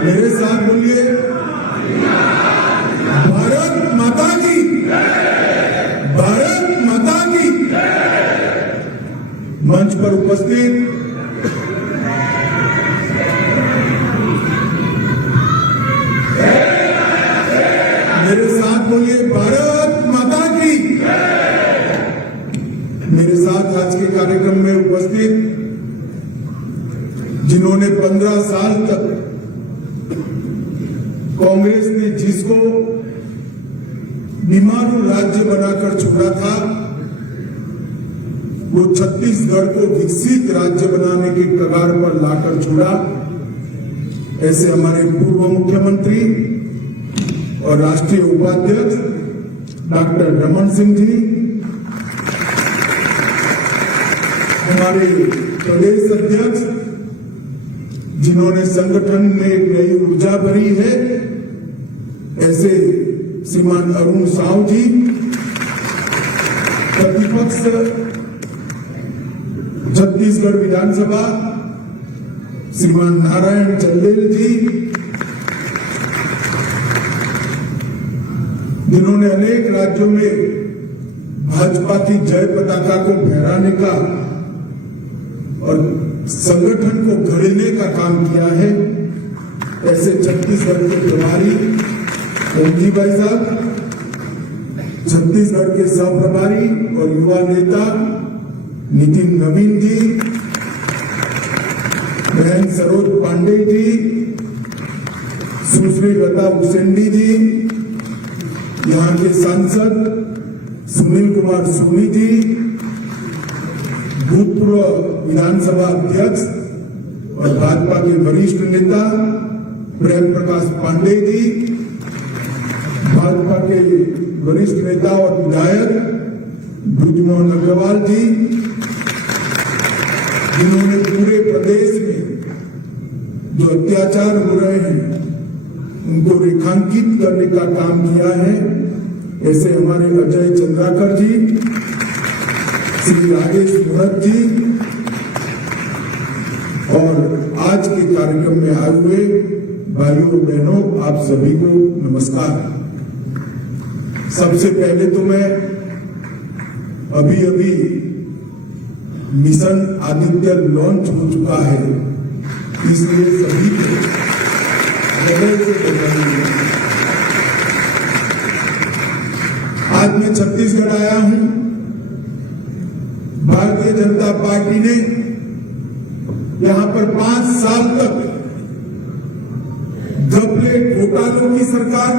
मेरे साथ बोलिए, भारत माता की, भारत माता की। मंच पर उपस्थित मेरे साथ बोलिए, भारत माता की। मेरे साथ आज के कार्यक्रम में उपस्थित जिन्होंने 15 साल तक कांग्रेस ने जिसको बीमारू राज्य बनाकर छोड़ा था, वो छत्तीसगढ़ को विकसित राज्य बनाने के कगार पर लाकर छोड़ा। ऐसे हमारे पूर्व मुख्यमंत्री और राष्ट्रीय उपाध्यक्ष डॉक्टर रमन सिंह जी, हमारे प्रदेश अध्यक्ष जिन्होंने संगठन में एक नई ऊर्जा भरी है, ऐसे श्रीमान अरुण साहू जी, प्रतिपक्ष छत्तीसगढ़ विधानसभा श्रीमान नारायण चंदेल जी, जिन्होंने अनेक राज्यों में भाजपा की जय पताका को फहराने का और संगठन को गढ़ने का काम किया है, ऐसे छत्तीसगढ़ के प्रभारी ओमजी भाई साहब, छत्तीसगढ़ के सह प्रभारी और युवा नेता नितिन नवीन जी, बहन सरोज पांडे जी, सुश्री लता उसेंडी जी, यहाँ के सांसद सुनील कुमार सोनी जी, भूतपूर्व विधानसभा अध्यक्ष और भाजपा के वरिष्ठ नेता प्रेम प्रकाश पांडे जी, भाजपा के वरिष्ठ नेता और विधायक ब्रिजमोहन अग्रवाल जी, जिन्होंने पूरे प्रदेश में जो अत्याचार हो रहे हैं उनको रेखांकित करने का काम किया है, ऐसे हमारे अजय चंद्राकर जी, श्री राजेश भरत जी, और आज के कार्यक्रम में आए हुए भाइयों बहनों, आप सभी को नमस्कार। सबसे पहले तो मैं अभी मिशन आदित्य लॉन्च हो चुका है, इसलिए सभी को हृदय से बधाई। आज मैं छत्तीसगढ़ आया हूं। भारतीय जनता पार्टी ने यहां पर 5 साल तक घपले घोटालों की सरकार,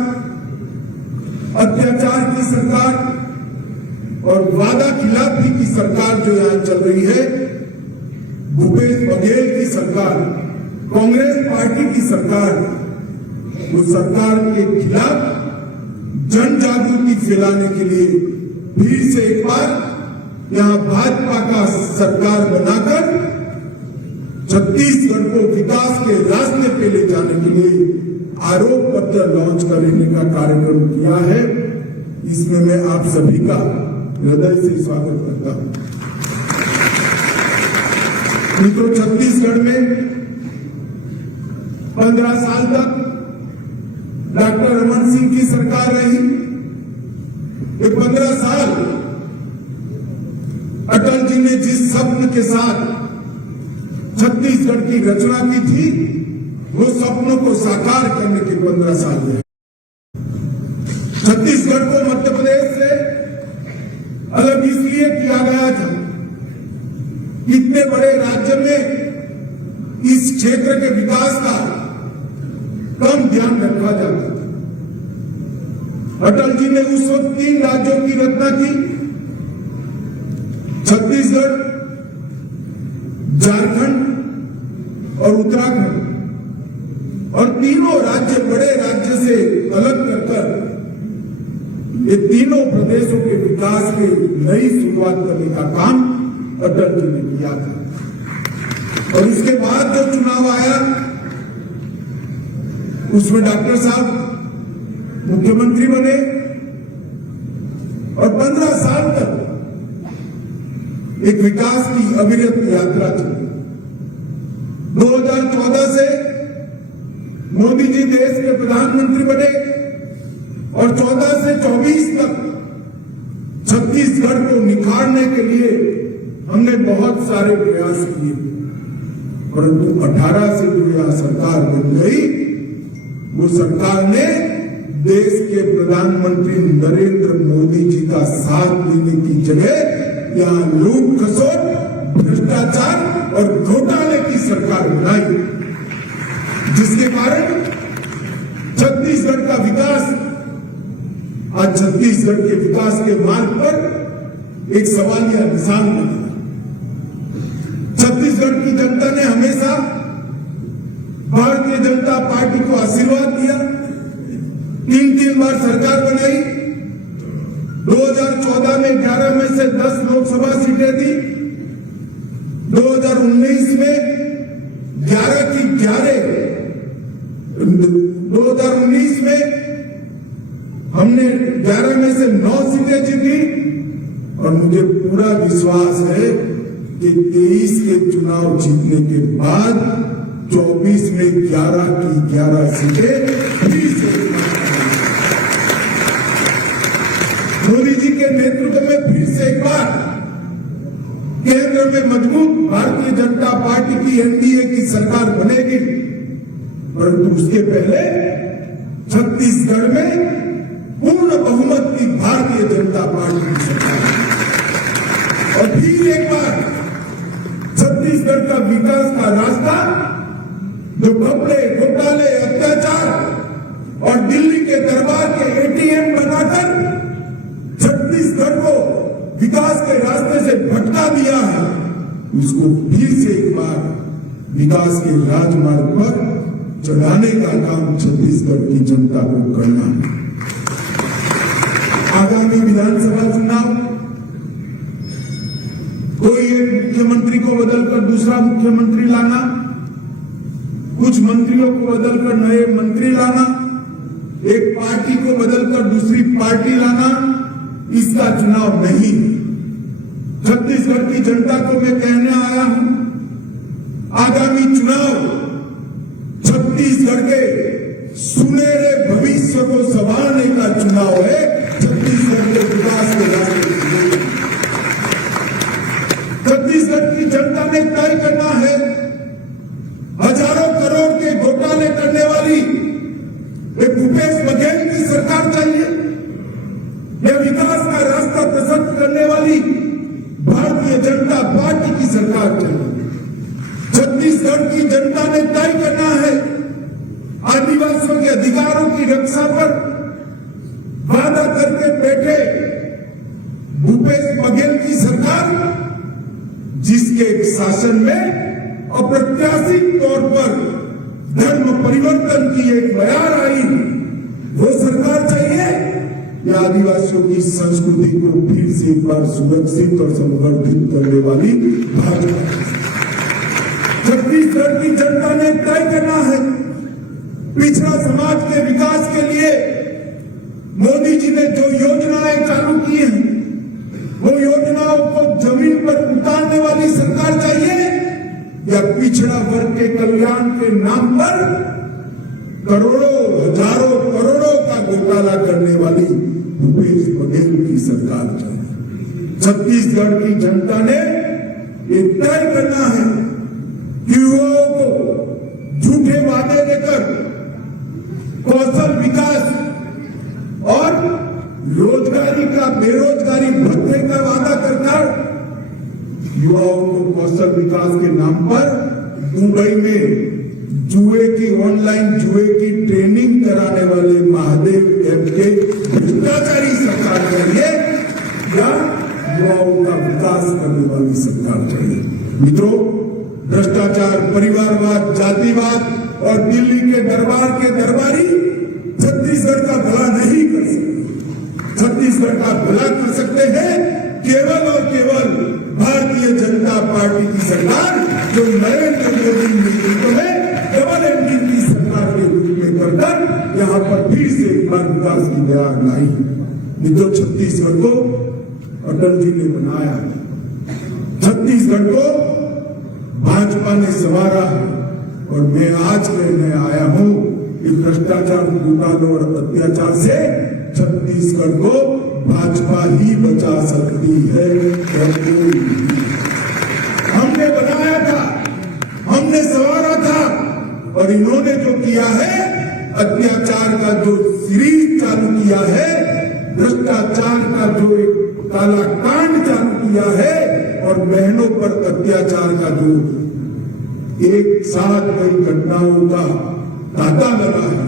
अत्याचार की सरकार और वादा खिलाफी की सरकार जो यहां चल रही है, भूपेश बघेल की सरकार, कांग्रेस पार्टी की सरकार, वो सरकार के खिलाफ जन जागृति फैलाने के लिए फिर से एक बार यहां भाजपा का सरकार बनाकर छत्तीसगढ़ को विकास के रास्ते पे ले जाने के लिए आरोप पत्र लॉन्च करने का कार्यक्रम किया है। इसमें मैं आप सभी का हृदय से स्वागत करता हूं। मित्रों, छत्तीसगढ़ में 15 साल तक डॉक्टर रमन सिंह की सरकार रही। ये 15 साल अटल जी ने जिस सपन के साथ छत्तीसगढ़ की रचना की थी, वो सपनों को साकार करने के 15 साल में छत्तीसगढ़ को मध्य प्रदेश से अलग इसलिए किया गया था, इतने बड़े राज्य में इस क्षेत्र के विकास का कम ध्यान रखा जाता था। अटल जी ने उस वक्त 3 राज्यों की रचना की, छत्तीसगढ़, झारखंड और उत्तराखंड, और तीनों राज्य बड़े राज्य से अलग कर ये तीनों प्रदेशों के विकास की नई शुरुआत करने का काम अटल जी ने किया था। और इसके बाद जो चुनाव आया, उसमें डॉक्टर साहब मुख्यमंत्री बने और 15 साल तक एक विकास की अविरत यात्रा चली। 2014 से मोदी जी देश के प्रधानमंत्री बने और 14 से 24 तक छत्तीसगढ़ को निखारने के लिए हमने बहुत सारे प्रयास किए, परंतु 18 से जो यह सरकार बन गई, वो सरकार ने देश के प्रधानमंत्री नरेंद्र मोदी जी का साथ देने की जगह यहाँ लूट खसोट, भ्रष्टाचार और घोटाले की सरकार बनाई, जिसके कारण छत्तीसगढ़ का विकास आज छत्तीसगढ़ के विकास के मार्ग पर एक सवालिया निशान बना। छत्तीसगढ़ की जनता ने हमेशा भारतीय जनता पार्टी को आशीर्वाद दिया, 3 बार सरकार बनाई, 2014 में 11 में से 10 लोकसभा सीटें दी, 2019 में 11 की 11, 2019 में हमने 11 में से 9 सीटें जीती और मुझे पूरा विश्वास है कि 23 के चुनाव जीतने के बाद 24 में 11 की 11 सीटें फिर से मोदी जी के नेतृत्व में फिर से एक बार केंद्र में मजबूत भारतीय जनता पार्टी की एनडीए की सरकार बनेगी, परंतु उसके पहले छत्तीसगढ़ में पूर्ण बहुमत की भारतीय जनता पार्टी की सरकार और फिर एक बार छत्तीसगढ़ का विकास का रास्ता जो कपड़े घोटाले अत्याचार और दिल्ली के दरबार के एटीएम बनाकर छत्तीसगढ़ को विकास के रास्ते से भटका दिया है, उसको फिर से एक बार विकास के राजमार्ग पर चढ़ाने का काम छत्तीसगढ़ की जनता को करना है। आगामी विधानसभा चुनाव कोई एक मुख्यमंत्री को बदलकर दूसरा मुख्यमंत्री लाना, कुछ मंत्रियों को बदलकर नए मंत्री लाना, एक पार्टी को बदलकर दूसरी पार्टी लाना, इसका चुनाव नहीं। छत्तीसगढ़ की जनता को मैं कहने आया हूं, आगामी चुनाव छत्तीसगढ़ के सुनहरे भविष्य को संवारने का चुनाव है, छत्तीसगढ़ के विकास के रास्ते। छत्तीसगढ़ की जनता ने तय करना है, हजारों करोड़ के घोटाले करने वाली एक भूपेश बघेल की सरकार चाहिए या विकास का रास्ता प्रशस्त करने वाली भारतीय जनता पार्टी की सरकार चाहिए। छत्तीसगढ़ की जनता ने तय करना है, आदिवासियों के अधिकारों की रक्षा पर वादा करके बैठे भूपेश बघेल की सरकार, जिसके शासन में अप्रत्याशित तौर पर धर्म परिवर्तन की एक बयार आई, वो सरकार चाहिए या आदिवासियों की संस्कृति को फिर से एक बार सुरक्षित और संवर्धित करने वाली भाजपा। छत्तीसगढ़ की जनता ने तय करना है, पिछड़ा समाज के विकास के लिए मोदी जी ने जो योजनाएं चालू की हैं, वो योजनाओं को जमीन पर उतारने वाली सरकार चाहिए या पिछड़ा वर्ग के कल्याण के नाम पर करोड़ों हजारों करोड़ों का घोटाला करने वाली भूपेश बघेल की सरकार चाहिए। छत्तीसगढ़ की जनता ने ये तय करना है कि युवाओं को झूठे वादे देकर कौशल विकास और रोजगारी का बेरोजगारी भत्ते का वादा कर युवाओं को कौशल विकास के नाम पर दुबई में जुए की ऑनलाइन जुए की ट्रेनिंग कराने वाले महादेव ऐप के भ्रष्टाचारी सरकार चाहिए या युवाओं का विकास करने वाली सरकार चाहिए। मित्रों, भ्रष्टाचार, परिवारवाद, जातिवाद और दिल्ली के दरबार के दरबारी छत्तीसगढ़ का भला नहीं कर सकते। छत्तीसगढ़ का भला कर सकते हैं केवल और केवल भारतीय जनता पार्टी की सरकार, जो नरेंद्र मोदी नेतृत्व में डबल इंजन की सरकार के रूप में करकर यहाँ पर फिर से एक बार विकास की बयार लाई। मित्रों, छत्तीसगढ़ को अटल जी ने बनाया, छत्तीसगढ़ को भाजपा ने संवारा है और मैं आज कहने आया हूं कि भ्रष्टाचार, घोटालों और अत्याचार से छत्तीसगढ़ को भाजपा ही बचा सकती है। हमने बनाया था, हमने संवारा था, और इन्होंने जो किया है, अत्याचार का जो सीरीज चालू किया है, भ्रष्टाचार का जो एक काला कांड चालू किया है, और बहनों पर अत्याचार का जो एक साथ कई घटनाओं का तांता लगा है,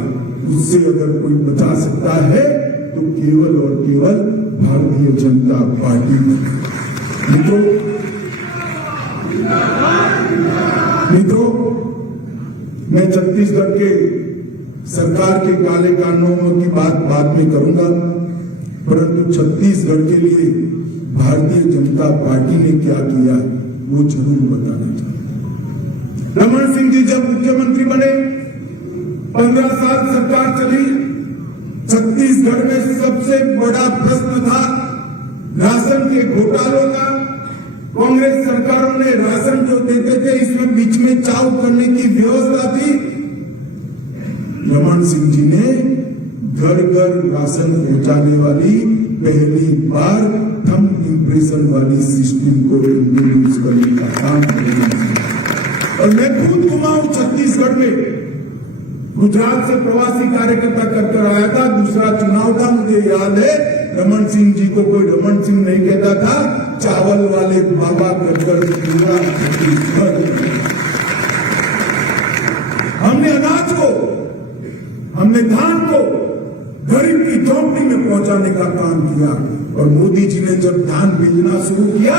उससे अगर कोई बचा सकता है तो केवल और केवल भारतीय जनता पार्टी। मित्रों, मैं छत्तीसगढ़ के सरकार के काले कानूनों की बात बाद में करूंगा, परंतु छत्तीसगढ़ के लिए भारतीय जनता पार्टी ने क्या किया वो जरूर बताना चाहता हूं। रमन सिंह जी जब मुख्यमंत्री बने, 15 साल सरकार चली, छत्तीसगढ़ में सबसे बड़ा प्रश्न था राशन के घोटालों का। कांग्रेस सरकारों ने राशन जो देते थे, इसमें बीच में चाव करने की व्यवस्था थी। रमन सिंह जी ने घर घर राशन पहुंचाने वाली पहली बार थंब इंप्रेशन वाली सिस्टम को इंट्रोड्यूस करने का काम किया। और मैं खुद घुमा हूं छत्तीसगढ़ में, गुजरात से प्रवासी कार्यकर्ता कर आया था। दूसरा चुनाव था, मुझे याद है, रमन सिंह जी को कोई रमन सिंह नहीं कहता था, चावल वाले बाबा कर पूरा छत्तीसगढ़। हमने अनाज को, हमने धान को गरीब की झोंपड़ी में पहुंचाने का काम किया। और मोदी जी ने जब धान भेजना शुरू किया,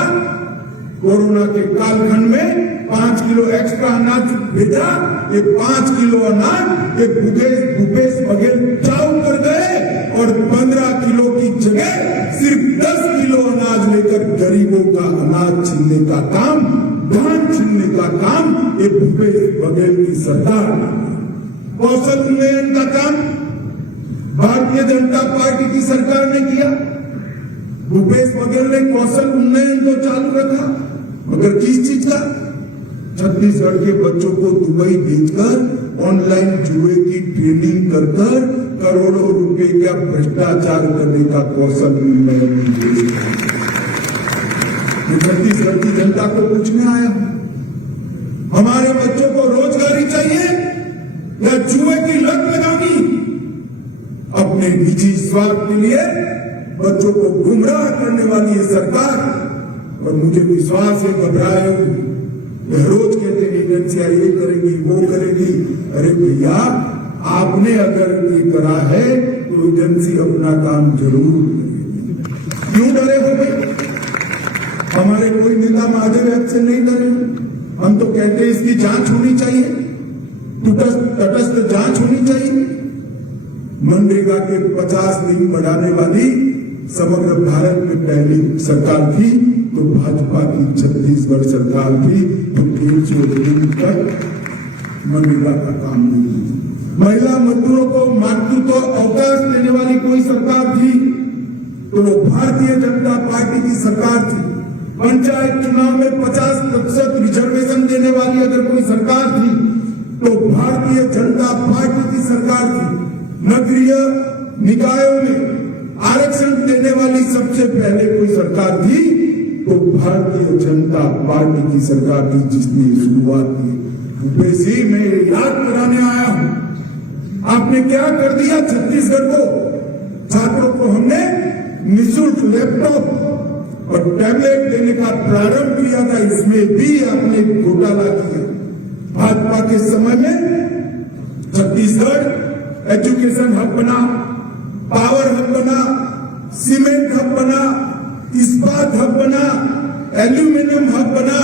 कोरोना के कालखंड में 5 किलो एक्स्ट्रा अनाज भेजा। ये 5 किलो अनाज ये भूपेश बघेल चाव कर गए, और 15 किलो की जगह सिर्फ 10 किलो अनाज लेकर गरीबों का अनाज छीनने का काम, धान छीनने का काम ये भूपेश बघेल की सरकार। कौशल उन्नयन का काम भारतीय जनता पार्टी की सरकार ने किया। भूपेश बघेल ने कौशल उन्नयन को चालू रखा, मगर किस चीज का? छत्तीसगढ़ के बच्चों को दुबई भेजकर ऑनलाइन जुए की ट्रेनिंग कर करोड़ों रुपए का भ्रष्टाचार करने का कौशल उन्नयन। छत्तीसगढ़ की जनता को पूछने आया हूं, हमारे बच्चों को रोजगारी चाहिए या जुए की लत लगानी? अपने निजी स्वार्थ के लिए बच्चों को गुमराह करने वाली है सरकार। और मुझे विश्वास है, घबराए रोज कहते हैं एजेंसियां ये करेगी वो करेगी। अरे भैया, आपने अगर ये करा है तो एजेंसी अपना काम जरूर करेगी। क्यों डरे हो भाई? हमारे कोई नेता महादेव ऐप से नहीं डरे। हम तो कहते हैं इसकी जांच होनी चाहिए, तटस्थ जांच होनी चाहिए। मनरेगा के 50 दिन बढ़ाने वाली समग्र भारत में पहली सरकार थी तो भाजपा की छत्तीसगढ़ सरकार थी, तो 300 दिन तक मनरेगा का काम नहीं किया। महिला मजदूरों को मातृत्व अवकाश देने वाली कोई सरकार थी तो वो भारतीय जनता पार्टी की सरकार थी। पंचायत चुनाव में 50% रिजर्वेशन देने वाली अगर कोई सरकार थी तो भारतीय जनता पार्टी की सरकार थी। नगरीय निकायों में आरक्षण देने वाली सबसे पहले कोई सरकार थी तो भारतीय जनता पार्टी की सरकार थी जिसने शुरुआत की। वैसे मैं याद कराने आया हूं, आपने क्या कर दिया छत्तीसगढ़ को? छात्रों को हमने निःशुल्क लैपटॉप और टैबलेट देने का प्रारंभ किया था, इसमें भी आपने घोटाला किया। भाजपा के समय में छत्तीसगढ़ एजुकेशन हब बना, पावर हब बना, सीमेंट हब बना, इस्पात हब बना, एल्यूमिनियम हब बना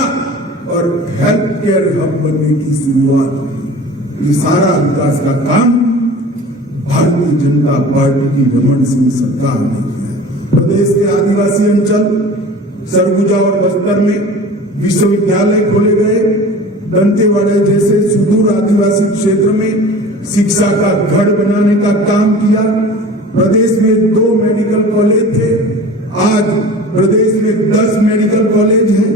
और हेल्थ केयर हब बनने की शुरुआत हुई। ये सारा विकास का काम भारतीय जनता पार्टी की रमन सिंह सरकार ने किया। प्रदेश के आदिवासी अंचल सरगुजा और बस्तर में विश्वविद्यालय खोले गए। दंतेवाड़ा जैसे सुदूर आदिवासी क्षेत्र में शिक्षा का गढ़ बनाने का काम किया। प्रदेश में 2 मेडिकल कॉलेज थे, आज प्रदेश में 10 मेडिकल कॉलेज हैं।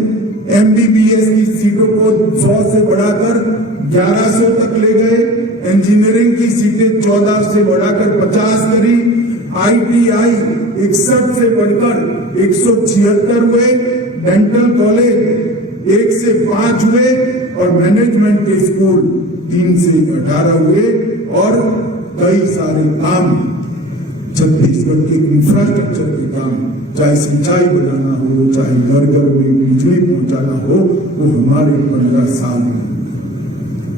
MBBS की सीटों को 100 से बढ़ाकर 1100 तक ले गए, इंजीनियरिंग की सीटें 14 से बढ़ाकर 50 करी, ITI 61 से बढ़कर 176 हुए, डेंटल कॉलेज 1 से 5 हुए और मैनेजमेंट के स्कूल 3 से 18 हुए और कई सारे काम छत्तीसगढ़ के इंफ्रास्ट्रक्चर के काम, चाहे सिंचाई बनाना हो, चाहे घर घर में बिजली पहुंचाना हो, वो हमारे 15 साल में।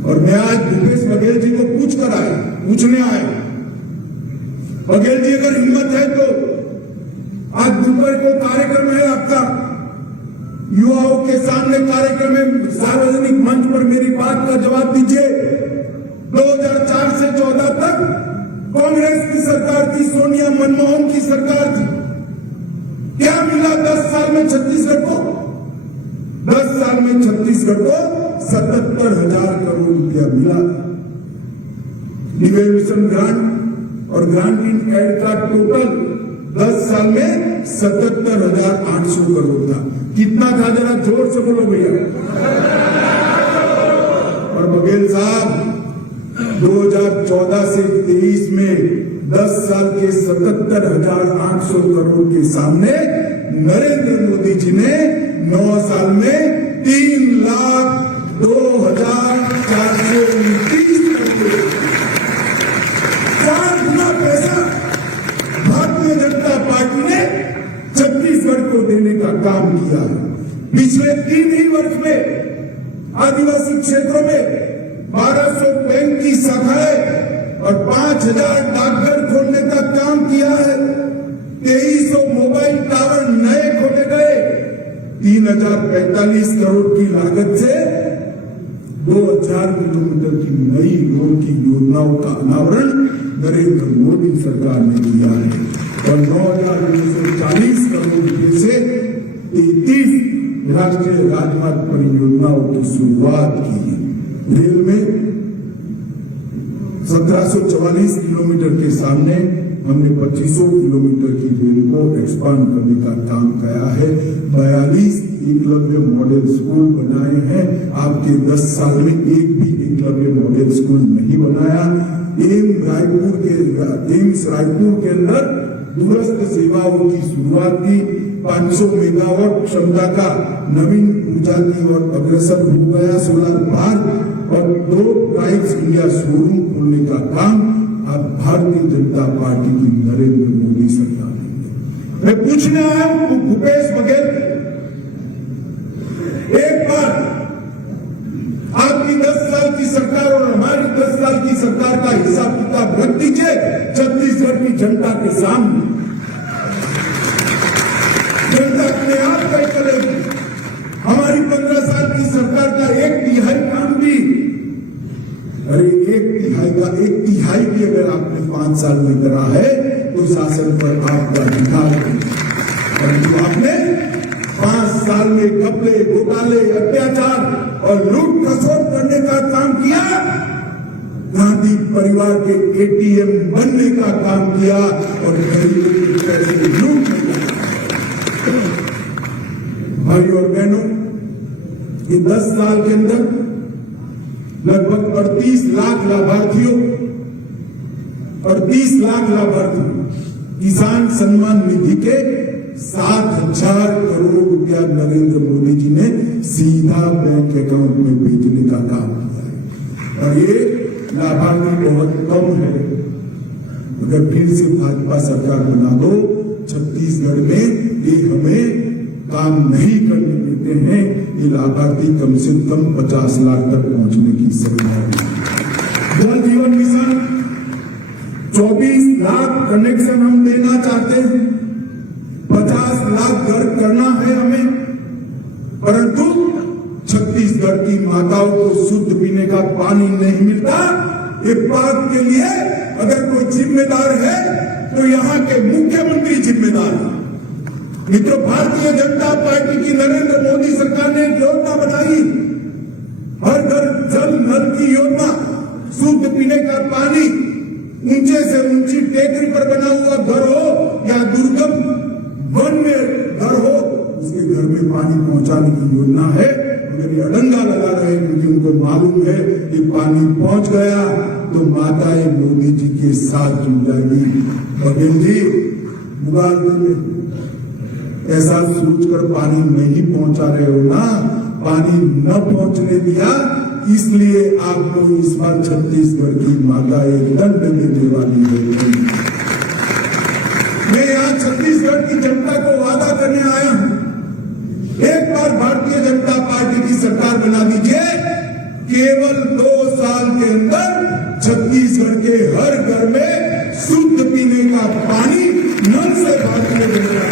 और मैं आज भूपेश बघेल जी को पूछने आया, बघेल जी अगर हिम्मत है तो आज दोपहर को कार्यक्रम है आपका, युवाओं के सामने कार्यक्रम में सार्वजनिक मंच पर मेरी बात का जवाब दीजिए। 2004 से 14 तक कांग्रेस की सरकार थी, सोनिया मनमोहन की सरकार थी, क्या मिला 10 साल में छत्तीसगढ़ को? 10 साल में छत्तीसगढ़ को 77,000 करोड़ रुपया मिला। निवेशन ग्रांट और ग्रांट इन एड का टोटल 10 साल में 77,800 करोड़ था। कितना था जरा जोर से बोलो भैया। और बघेल साहब 2014 से 23 में 10 साल के 77,800 करोड़ के सामने नरेंद्र मोदी जी ने 9 साल में 3,02,429 करोड़, 4 गुना पैसा भारतीय जनता पार्टी ने छत्तीसगढ़ को देने का काम किया है। पिछले 3 ही वर्ष में आदिवासी क्षेत्रों में 1200 बैंक की शाखाएं और 5,000 डाकघर खोलने का काम किया है। 2300 मोबाइल टावर नए खोले गए। 3,045 करोड़ की लागत से 2,000 किलोमीटर की नई रोड की योजनाओं का अनावरण नरेंद्र मोदी सरकार ने किया है और 9,940 करोड़ रुपए से 33 राष्ट्रीय राजमार्ग परियोजनाओं की शुरुआत की है। रेल में 1744 किलोमीटर के सामने हमने 2500 किलोमीटर की रेल को एक्सपांड करने का काम किया है। 42 एकलव्य मॉडल स्कूल बनाए हैं। आपके 10 साल में एक भी एकलव्य मॉडल स्कूल नहीं बनाया। एम्स रायपुर के अंदर दूरस्थ सेवाओं की शुरुआत की। 500 मेगावाट क्षमता का नवीन ऊर्जा की ओर अग्रसर हो गया सोलर पार्क और 2 प्राइस इंडिया शोरूम खोलने का काम अब भारतीय जनता पार्टी की नरेंद्र मोदी सरकार ने। मैं पूछने आया हूं भूपेश बघेल, एक बार आपकी 10 साल की सरकार और हमारी 10 साल की सरकार का हिसाब किताब रख दीजिए छत्तीसगढ़ की जनता के सामने। जनता अपने आप तय करेगी। हमारी 15 साल की सरकार का 1/3 काम भी, अरे 1/3 भी अगर आपने 5 साल में करा है तो शासन पर आपका अधिकार है। परंतु आपने 5 साल में घपले, घोटाले, अत्याचार और लूट खसोट करने का काम किया। गांधी परिवार के ATM बनने का काम किया और गरीबों के पैसे लूट लिया। भाई और बहनों, ये 10 साल के अंदर लगभग 38 लाख लाभार्थियों और 30 लाख लाभार्थी किसान सम्मान निधि के 7,000 करोड़ रुपया नरेंद्र मोदी जी ने सीधा बैंक अकाउंट में भेजने का काम किया है। और ये लाभार्थी बहुत कम है। अगर फिर से भाजपा सरकार बना दो छत्तीसगढ़ में, ये हमें काम नहीं करने देते हैं। ये लाभार्थी कम से कम 50 लाख तक पहुंचने की संभावना है। जल जीवन मिशन 24 लाख कनेक्शन हम देना चाहते हैं। 50 लाख घर करना है हमें, परंतु छत्तीसगढ़ की माताओं को शुद्ध पीने का पानी नहीं मिलता। ये बात के लिए अगर कोई जिम्मेदार है तो यहाँ के मुख्यमंत्री जिम्मेदार है। मित्रों, भारतीय जनता पार्टी की नरेंद्र मोदी सरकार ने एक योजना बनाई, हर घर जल नल की योजना। शुद्ध पीने का पानी ऊंचे से ऊंची टेकरी पर बना हुआ घर हो या दुर्गम वन में घर हो, उसके घर में पानी पहुंचाने की योजना है। मगर ये अड़ंगा लगा रहे क्योंकि उनको मालूम है कि पानी पहुंच गया तो माताएं मोदी जी के साथ जुड़ जाएगी। बघेल जी, मुबारक में ऐसा सोचकर पानी नहीं पहुंचा रहे हो ना, पानी न पहुंचने दिया इसलिए आपको इस बार छत्तीसगढ़ की माताएं दंड देने वाली है। मैं यहाँ छत्तीसगढ़ की जनता को वादा करने आया हूं, एक बार भारतीय जनता पार्टी की सरकार बना दीजिए, केवल 2 साल के अंदर छत्तीसगढ़ के हर घर में शुद्ध पीने का पानी नल से भारतीय जनता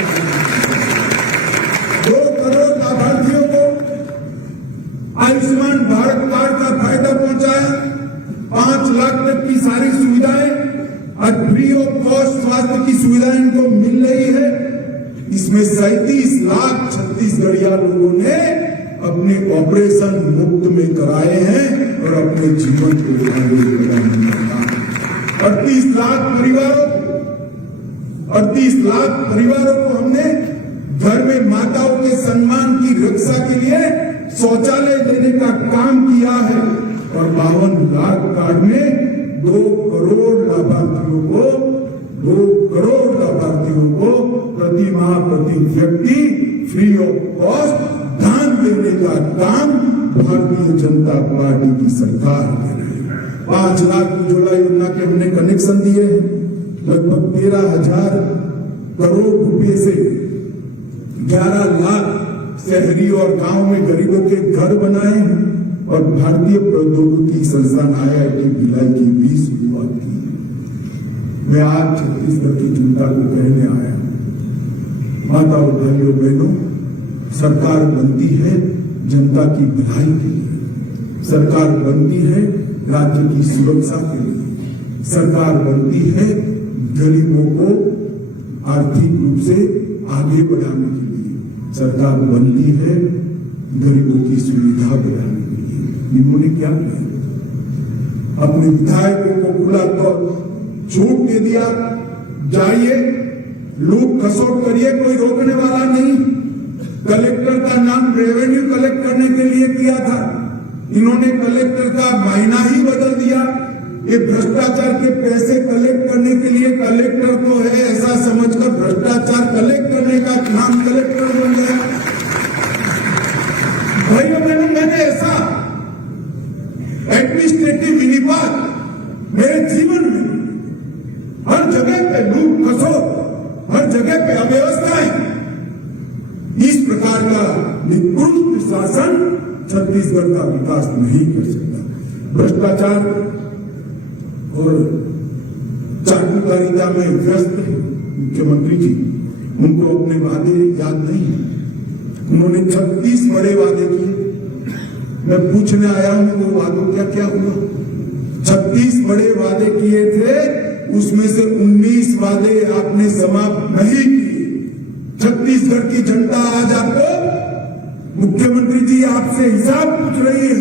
2 करोड़ लाभार्थियों को आयुष्मान भारत कार्ड का फायदा पहुंचाया, 5 लाख तक की सारी सुविधाएं और फ्री ऑफ कॉस्ट स्वास्थ्य की सुविधाएं इनको मिल रही है। इसमें 37 लाख छत्तीसगढ़िया लोगों ने अपने ऑपरेशन मुफ्त में कराए हैं और अपने जीवन को आगे बढ़ाने का 38 लाख परिवारों को हमने घर में माताओं के सम्मान की रक्षा के लिए शौचालय देने का काम किया है और 52 लाख कार्ड में 2 करोड़ लाभार्थियों को प्रति माह प्रति व्यक्ति फ्री ऑफ कॉस्ट दान देने का काम भारतीय जनता पार्टी की सरकार कर रही है। 5 लाख उज्ज्वला योजना के हमने कनेक्शन दिए हैं, लगभग 13,000 करोड़ रुपए से 11 लाख शहरी और गांव में गरीबों के घर बनाए हैं और भारतीय प्रौद्योगिकी संस्थान IIT भिलाई की भी शुरुआत की। मैं आज छत्तीसगढ़ की जनता को कहने आया हूं, माताओं भाइयों बहनों, सरकार बनती है जनता की भलाई के लिए, सरकार बनती है राज्य की सुरक्षा के लिए, सरकार बनती है गरीबों को आर्थिक रूप से आगे बढ़ाने के लिए, सरकार बनती है गरीबों की सुविधा बढ़ाने के लिए। इन्होंने क्या किया? अपने विधायकों को खुला तौर छूट दे दिया, जाइए लूट खसोट करिए, कोई रोकने वाला नहीं। कलेक्टर का नाम रेवेन्यू कलेक्ट करने के लिए किया था, इन्होंने कलेक्टर का महीना ही बदल दिया। ये भ्रष्टाचार के पैसे कलेक्ट करने के लिए कलेक्टर तो है ऐसा समझकर भ्रष्टाचार कलेक्ट करने का नाम कलेक्टर बन गया। भाइयों बहनों, मैंने ऐसा एडमिनिस्ट्रेटिव विनिपात मेरे जीवन में हर जगह पे लूट खसोट, हर जगह पे अव्यवस्थाएं, इस प्रकार का निकृष्ट शासन छत्तीसगढ़ का विकास नहीं कर सकता। भ्रष्टाचार और चाटुकारिता में व्यस्त मुख्यमंत्री जी, उनको अपने वादे याद नहीं है। उन्होंने 36 बड़े वादे किए। मैं पूछने आया हूं वो वादों क्या हुआ? 36 बड़े वादे किए थे, उसमें से 19 वादे आपने समाप्त नहीं किए। छत्तीसगढ़ की जनता आज आपको, मुख्यमंत्री जी आपसे हिसाब पूछ रही है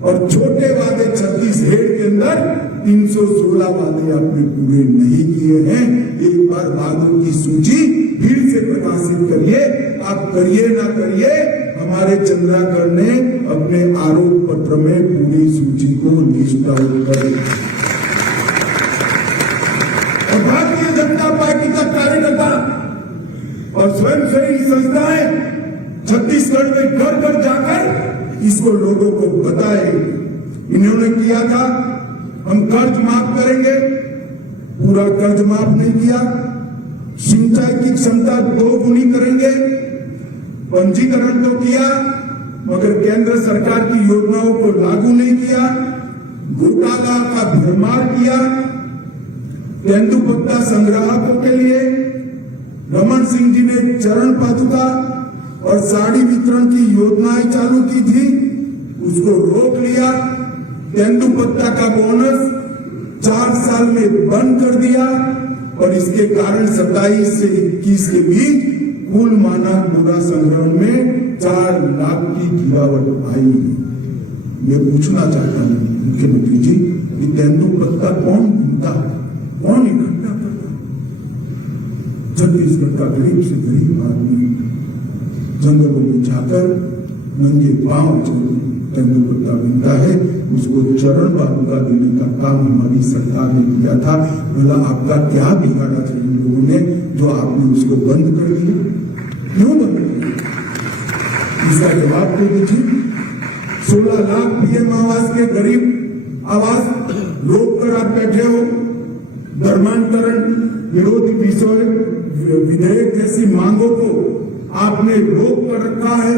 और छोटे वादे 36 हेड के अंदर 316 वादे आपने पूरे नहीं किए हैं। एक बार वादों की सूची फिर से प्रकाशित करिए। आप करिए ना करिए, हमारे चंद्राकर ने अपने आरोप पत्र में पूरी सूची को लिस्ट आउट कर दिया। और भारतीय जनता पार्टी का कार्यकर्ता और स्वयंसेवी संस्थाएं छत्तीसगढ़ में घर घर जाकर इसको लोगों को बताए। इन्होंने किया था हम कर्ज माफ करेंगे, पूरा कर्ज माफ नहीं किया। सिंचाई की क्षमता 2 गुनी करेंगे, पंजीकरण तो किया मगर केंद्र सरकार की योजनाओं को लागू नहीं किया। घोटाला का भरमार किया। तेंदुपत्ता संग्राहकों के लिए रमन सिंह जी ने चरण पादुका और साड़ी वितरण की योजनाएं चालू की थी, उसको रोक लिया। तेंदुपत्ता का बोनस 4 साल में बंद कर दिया और इसके कारण 27 से 21 के बीच कुल मानक मुद्रा संग्रहण में 4 लाख की गिरावट आई। मैं पूछना चाहता हूं मुख्यमंत्री जी, कि तेंदुपत्ता कौन ढूंढता है, कौन इकट्ठा करता? छत्तीसगढ़ का गरीब से गरीब आदमी जंगलों में जाकर नंगे पांव तेंदुलकर बनता है, उसको चरण बाबूका देने का काम हमारी सरकार ने किया था। बोला आपका क्या बिगाड़ा था इन लोगों ने जो आपने उसको बंद कर दिया, क्यों बंद कर दिया? इसका जवाब दे दीजिए। 16 लाख पीएम आवास के गरीब आवास रोक कर आप बैठे हो। धर्मांतरण विरोधी विधेयक जैसी मांगों को आपने रोक कर रखा है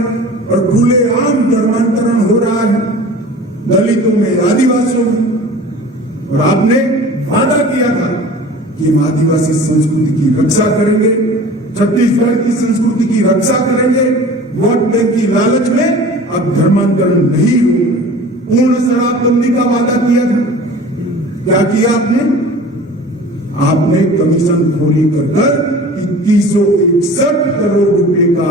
और खुलेआम धर्मांतरण हो रहा है दलितों में, आदिवासियों में। और आपने वादा किया था कि हम आदिवासी संस्कृति की रक्षा करेंगे, छत्तीसगढ़ की संस्कृति की रक्षा करेंगे। वोट बैंक की लालच में अब धर्मांतरण नहीं हो। पूर्ण शराबबंदी का वादा किया था, क्या किया आपने? आपने कमीशन खोरी कर 2161 करोड़ रुपए का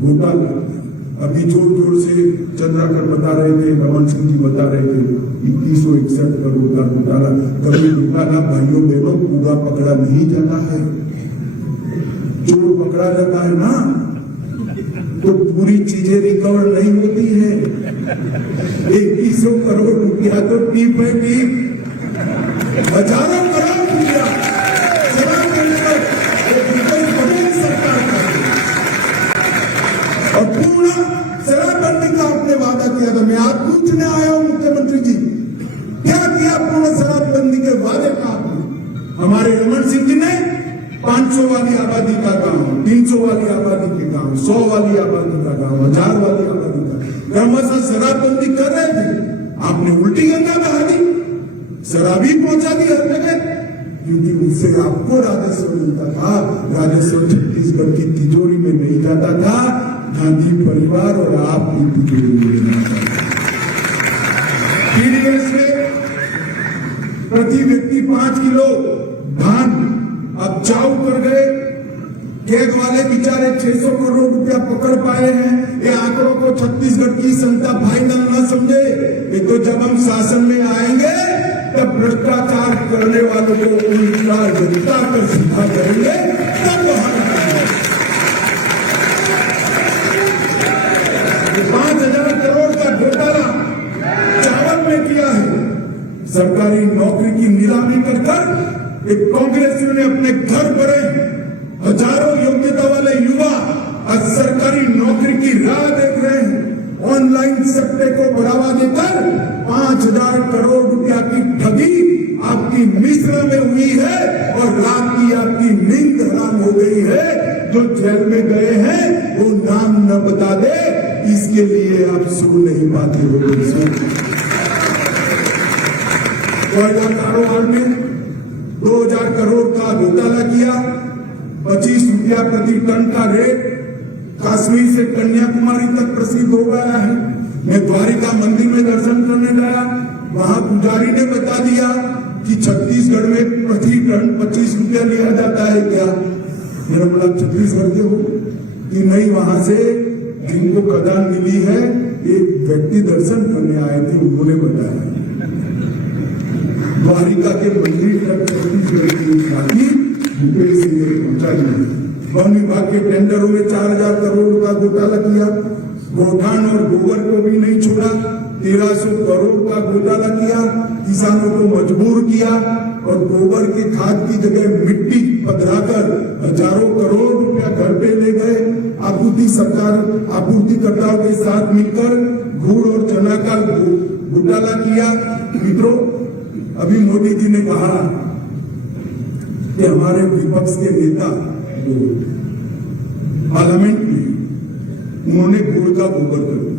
घोटाला किया। अभी जोर जोर से चंद्राकर बता रहे थे, रमन सिंह जी बता रहे थे 2161 करोड़ का घोटाला। कभी घोटाला भाइयों बहनों पूरा पकड़ा नहीं जाता है, चोर पकड़ा जाता है ना तो पूरी चीजें रिकवर नहीं होती है। 2100 करोड़ रुपया तो टीप है टीप, हजारों करोड़ रुपया सरकार का और पूरा शराबबंदी का आपने वादा किया था। मैं आप पूछने आया हूं मुख्यमंत्री जी, क्या किया पूर्ण शराबबंदी के वादे का आपने? हमारे रमन सिंह जी ने 500 वाली आबादी का गांव, 300 वाली आबादी के गांव, 100 वाली आबादी का गांव, 1000 वाली आबादी का क्रमशः शराबबंदी कर रहे थे, आपने उल्टी गंगा बहा दी, शराबी पहुंचा दी हर जगह, क्योंकि उससे आपको राजस्व मिलता था। राजस्व छत्तीसगढ़ की तिजोरी में नहीं जाता था, गांधी परिवार और आपकी तिजोरी में जाता था। TDS में प्रति व्यक्ति 5 किलो धान अब चाऊ कर गए। कैग वाले बेचारे 600 करोड़ रुपया पकड़ पाए हैं। ये आंकड़ों को छत्तीसगढ़ की जनता फाइनल न समझे। ये तो जब हम शासन में आएंगे तब भ्रष्टाचार करने वालों को उल्टा जनता कर सीधा करेंगे, तब बाहर आएंगे। 5,000 करोड़ का घोटाला चावल में किया है। सरकारी नौकरी की नीलामी कर एक कांग्रेसियों ने अपने घर भरे हजारों योग्यता वाले युवा आज सरकारी नौकरी की राह देख रहे हैं। ऑनलाइन सट्टे को बढ़ावा देकर 5,000 करोड़ रुपया की ठगी आपकी मिश्र में हुई है और रात की आपकी नींद हराम हो गई है। जो जेल में गए हैं वो नाम न बता दे, इसके लिए आप सो नहीं पाते हो। कोयला कारोबार में 2,000 करोड़ का घोटाला किया, 25 रुपया प्रति टन का रेट कश्मीर से कन्याकुमारी तक प्रसिद्ध हो गया है। मैं द्वारिका मंदिर में दर्शन करने गया, वहां पुजारी ने बता दिया कि छत्तीसगढ़ में प्रति टन 25 रुपया लिया जाता है। क्या मेरा बोला छत्तीसगढ़ के हो कि नहीं? वहां से जिनको खदान मिली है, एक व्यक्ति दर्शन करने आए थे, उन्होंने बताया द्वारिका के मंदिर तक छत्तीसगढ़ की खाली भूपेश सिंह ने पहुंचा दिया। वन विभाग के टेंडरों में 4,000 करोड़ का घोटाला किया। गौठान और गोबर को भी नहीं छोड़ा, 1,300 करोड़ का घोटाला किया। किसानों को मजबूर किया और गोबर के खाद की जगह मिट्टी पधराकर हजारों करोड़ रुपया घर पे ले गए। आपूर्तिकर्ताओं के साथ मिलकर गुड़ और चना का घोटाला किया। मित्रों, अभी मोदी जी ने कहा कि हमारे विपक्ष के नेता जो पार्लियामेंट में, उन्होंने गुड़ का गोबर कर दिया।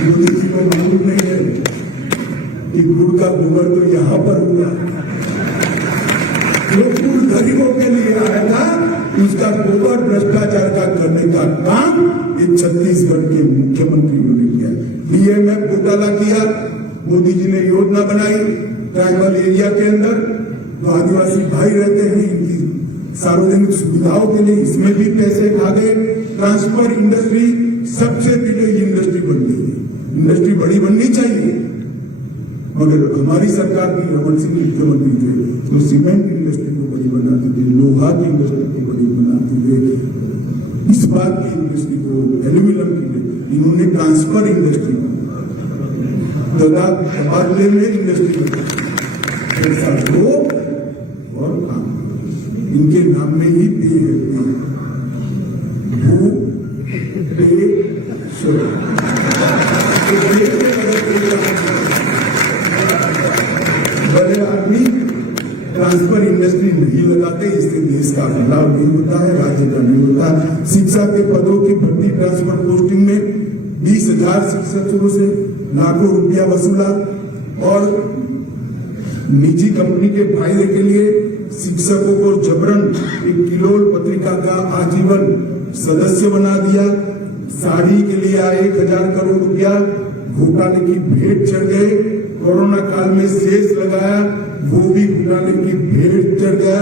मोदी जी को मालूम नहीं है कि गुड़ का गोबर तो यहां पर हुआ। जो गुड़ गरीबों के लिए आया था, उसका गोबर भ्रष्टाचार का करने का काम ये छत्तीसगढ़ के मुख्यमंत्रियों ने किया। BMF घोटाला किया। मोदी जी ने योजना बनाई ट्राइबल एरिया के अंदर, जो आदिवासी भाई रहते हैं, इनकी सार्वजनिक सुविधाओं के लिए इसमें भी पैसे खा गए। ट्रांसफर इंडस्ट्री सबसे बिगड़ी इंडस्ट्री बन गई। इंडस्ट्री बड़ी बननी चाहिए, मगर हमारी सरकार की रमन सिंह मुख्यमंत्री थे तो सीमेंट इंडस्ट्री को बड़ी बनाते थे, लोहा की इंडस्ट्री को बड़ी बनाते थे। इस्पात की इंडस्ट्री को, एल्यूमिनियम की, इन्होंने ट्रांसफर इंडस्ट्री तबादले में इंडस्ट्री पैसा दो और काम, इनके नाम में ही पे है, भू पे बड़े आदमी ट्रांसफर इंडस्ट्री नहीं लगाते, इससे देश का बदलाव नहीं होता है, राज्य का नहीं होता। शिक्षा के पदों की भर्ती ट्रांसफर पोस्टिंग में 20,000 शिक्षकों से लाखों रुपया वसूला और निजी कंपनी के फायदे के लिए शिक्षकों को जबरन एक किलोल पत्रिका का आजीवन सदस्य बना दिया। साड़ी के लिए 1,000 करोड़ रुपया घोटाले की भेंट चढ़ गए। कोरोना काल में शेष लगाया, वो भी घोटाले की भेंट चढ़ गया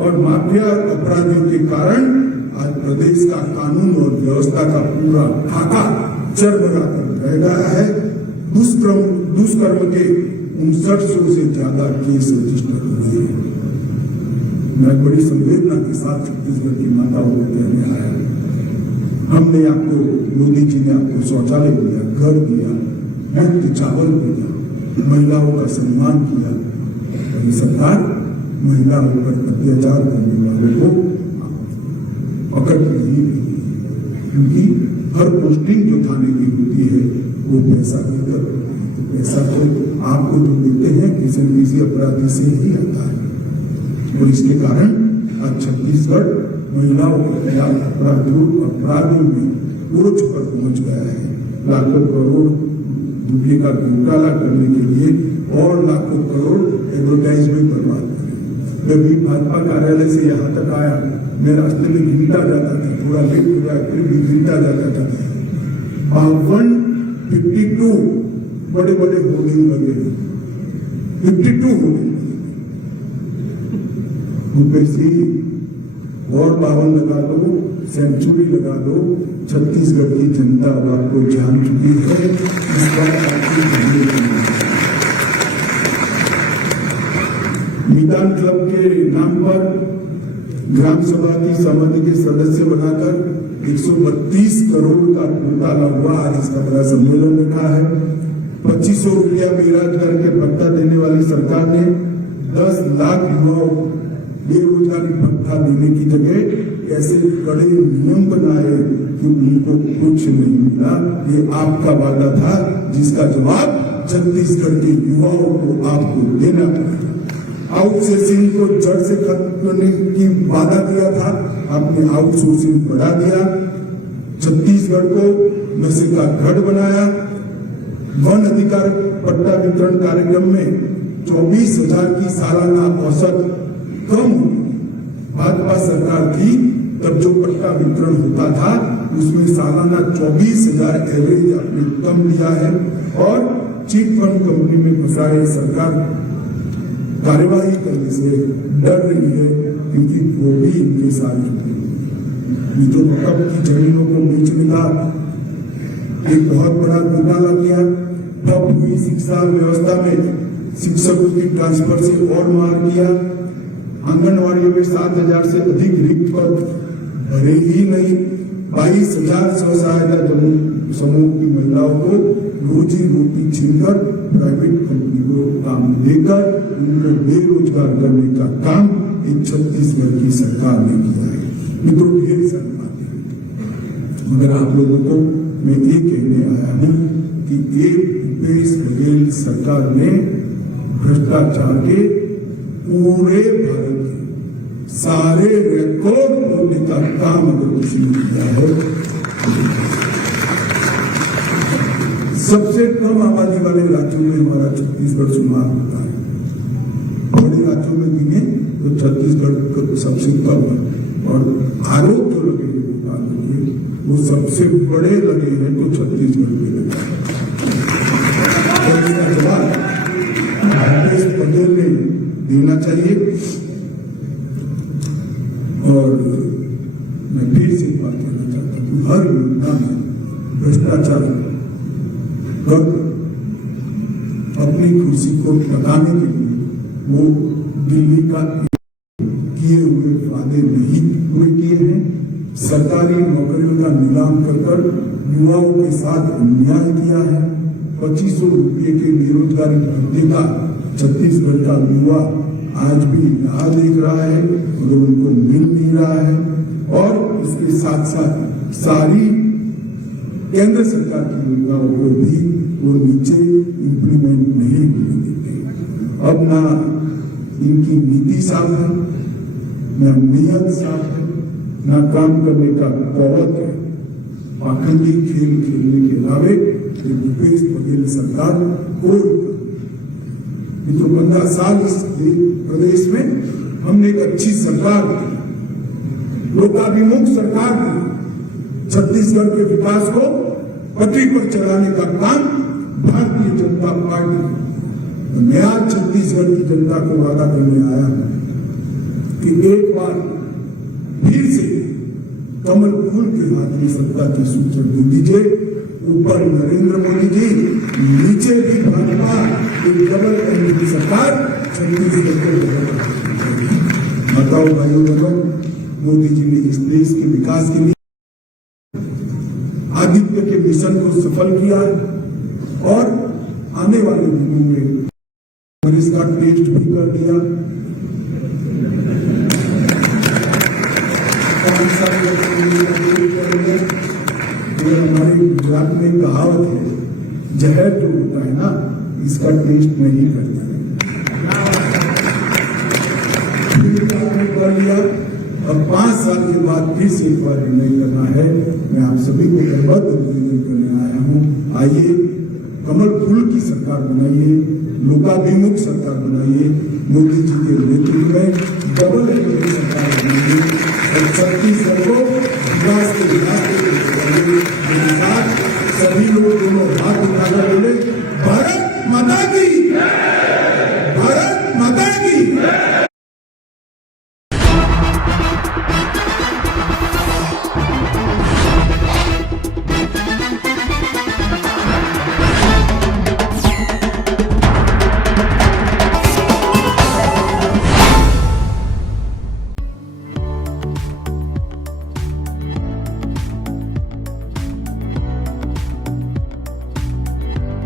और माफिया और अपराधियों के कारण आज प्रदेश का कानून और व्यवस्था का पूरा खाका चरमरा कर रह गया है। दुष्कर्म के 5900 से ज्यादा केस रजिस्टर हुए हैं। मैं बड़ी संवेदना के साथ छत्तीसगढ़ की माताओं को कहने आया, हमने आपको, मोदी जी ने आपको शौचालय दिया, घर दिया, मुफ्त चावल दिया, महिलाओं का सम्मान किया, और सरकार महिलाओं पर अत्याचार करने वालों को पकड़ नहीं रही, क्योंकि हर पोस्टिंग जो थाने की होती है वो पैसा देकर, तो पैसा तो आपको जो देते हैं किसी अपराधी से ही आता है। और इसके कारण आज छत्तीसगढ़ महिलाओं के खिलाफ अपराधों में उच्च पर पहुंच गया है। लाखों करोड़ रुपये का घोटाला करने के लिए और लाखों करोड़ एडवर्टाइजमेंट बर्बाद करें। मैं भी भाजपा कार्यालय से यहाँ तक आया, मैं रास्ते में गिनता जाता था, थोड़ा लेट हो गया फिर भी गिनता जाता था, 52 बड़े बड़े होर्डिंग लगे, 52 होर्डिंग और 52 लगा दो, सेंचुरी लगा दो। छत्तीसगढ़ की जनता आपको जान चुकी है, इस बार आपकी मैदान क्लब के नाम पर ग्राम सभा की समिति के सदस्य बनाकर 132 करोड़ का घोटाला हुआ। आज इसका बड़ा सम्मेलन रखा है। 2500 रुपया बेरोजगार के भत्ता देने वाली सरकार ने 10 लाख युवाओं बेरोजगारी भत्ता देने की जगह ऐसे कड़े नियम बनाए कि उनको कुछ नहीं मिला। ये आपका वादा था, जिसका जवाब छत्तीसगढ़ के युवाओं को आपको देना पड़ा। आउटसोर्सिंग को जड़ से खत्म करने की वादा दिया था, आपने आउटसोर्सिंग बढ़ा दिया। छत्तीसगढ़ को नशे का गढ़ बनाया। वन अधिकार पट्टा वितरण कार्यक्रम में 24,000 की सालाना औसत कम। भाजपा सरकार थी तब जो पट्टा वितरण होता था उसमें सालाना 24,000 एवरेज आपने कम दिया है। और चिट फंड कंपनी में फंसाए सरकार कार्यवाही करने से डर रही है, क्योंकि वो भी इनके साथ जो वक्फ की जमीनों को बेचने का एक बहुत बड़ा घोटाला किया। ठप हुई शिक्षा व्यवस्था में शिक्षकों की ट्रांसफर से और मार किया। आंगनवाड़ियों में 7,000 से अधिक रिक्त पद भरे ही नहीं। 22,000 स्व सहायता समूह की महिलाओं को रोजी रोटी छीनकर प्राइवेट कंपनी को काम देकर उनको बेरोजगार करने का काम एक छत्तीसगढ़ की सरकार ने किया है। मित्रों, ढेर सारी बातें, मगर आप लोगों को मैं ये कहने आया हूं कि एक भूपेश बघेल सरकार ने भ्रष्टाचार के पूरे भारत के सारे रिकॉर्ड तोड़ने का काम अगर किसी ने किया है, सबसे कम आबादी वाले राज्यों में हमारा छत्तीसगढ़ शुमार होता है। बड़े राज्यों में गिने तो छत्तीसगढ़ सबसे कम है। और आरोप जो लगे हैं वो सबसे बड़े लगे हैं तो छत्तीसगढ़ के लगे। इसका जवाब भूपेश बघेल ने देना चाहिए। और मैं फिर से बात करना चाहता हूँ, हर योजना में भ्रष्टाचार कर अपनी खुशी को बताने के लिए वो दिल्ली का किए हुए वादे नहीं पूरे किए हैं। सरकारी नौकरियों का नीलाम कर युवाओं के साथ अन्याय किया है। 2500 रुपये के बेरोजगारी भत्ते का छत्तीसगढ़ का युवा आज भी राह देख रहा है और उनको मिल नहीं रहा है। और इसके साथ साथ सारी केंद्र सरकार की योजनाओं को भी वो नीचे इम्प्लीमेंट नहीं होने देते। अब ना इनकी नीति साफ है, ना नियत साफ है, ना काम करने का कौवत है। पाखंडी खेल खेलने के अलावे भूपेश बघेल सरकार कोई तो 15 साल इस प्रदेश में हमने एक अच्छी सरकार दी, लोकाभिमुख सरकार दी। छत्तीसगढ़ के विकास को पटरी पर चलाने का काम भारतीय जनता पार्टी नया छत्तीसगढ़ की जनता को वादा करने आया कि एक बार फिर से कमल फूल के हाथ में सत्ता की सूचना दे दीजिए। ऊपर नरेंद्र मोदी जी, नीचे भी भाजपा एक डबल इंजन की सरकार छत्तीसगढ़ को बताओ भाइयों बहनों, मोदी जी ने इस देश के विकास के लिए आदित्य के मिशन को सफल किया और आने वाले दिनों में कांग्रेस का टेस्ट भी कर दिया। हमारे गुजरात में कहावत है, जहर जो होता है ना इसका टेस्ट नहीं करता है। कर लिया और 5 साल के बाद फिर से एक बार निर्णय करना है। मैं आप सभी को धन्यवाद निवेदन करने आया हूँ। आइए कमल फूल की सरकार बनाइए, लोकाभिमुख सरकार बनाइए, मोदी जी के नेतृत्व में डबल इंजन की सरकार बनाइए और छत्तीसगढ़ को विकास के मेरे साथ सभी लोग दोनों हाथ उठाकर बोले, भारत माता की, भारत माता की।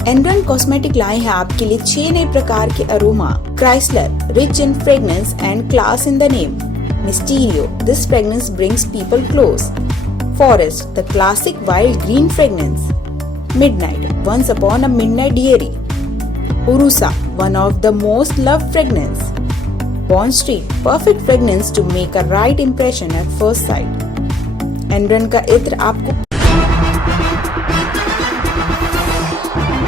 एनरन कॉस्मेटिक लाए हैं आपके लिए 6 नए प्रकार के अरोमा। Chrysler, rich in fragrance and class in the name. Mysterio, this fragrance brings people close. Forest, the classic wild green fragrance. Midnight, once upon a midnight dreary. उरुसा, one of the most loved fragrance. Bond Street, perfect fragrance to make a right impression at first sight. एनरन का इत्र आपको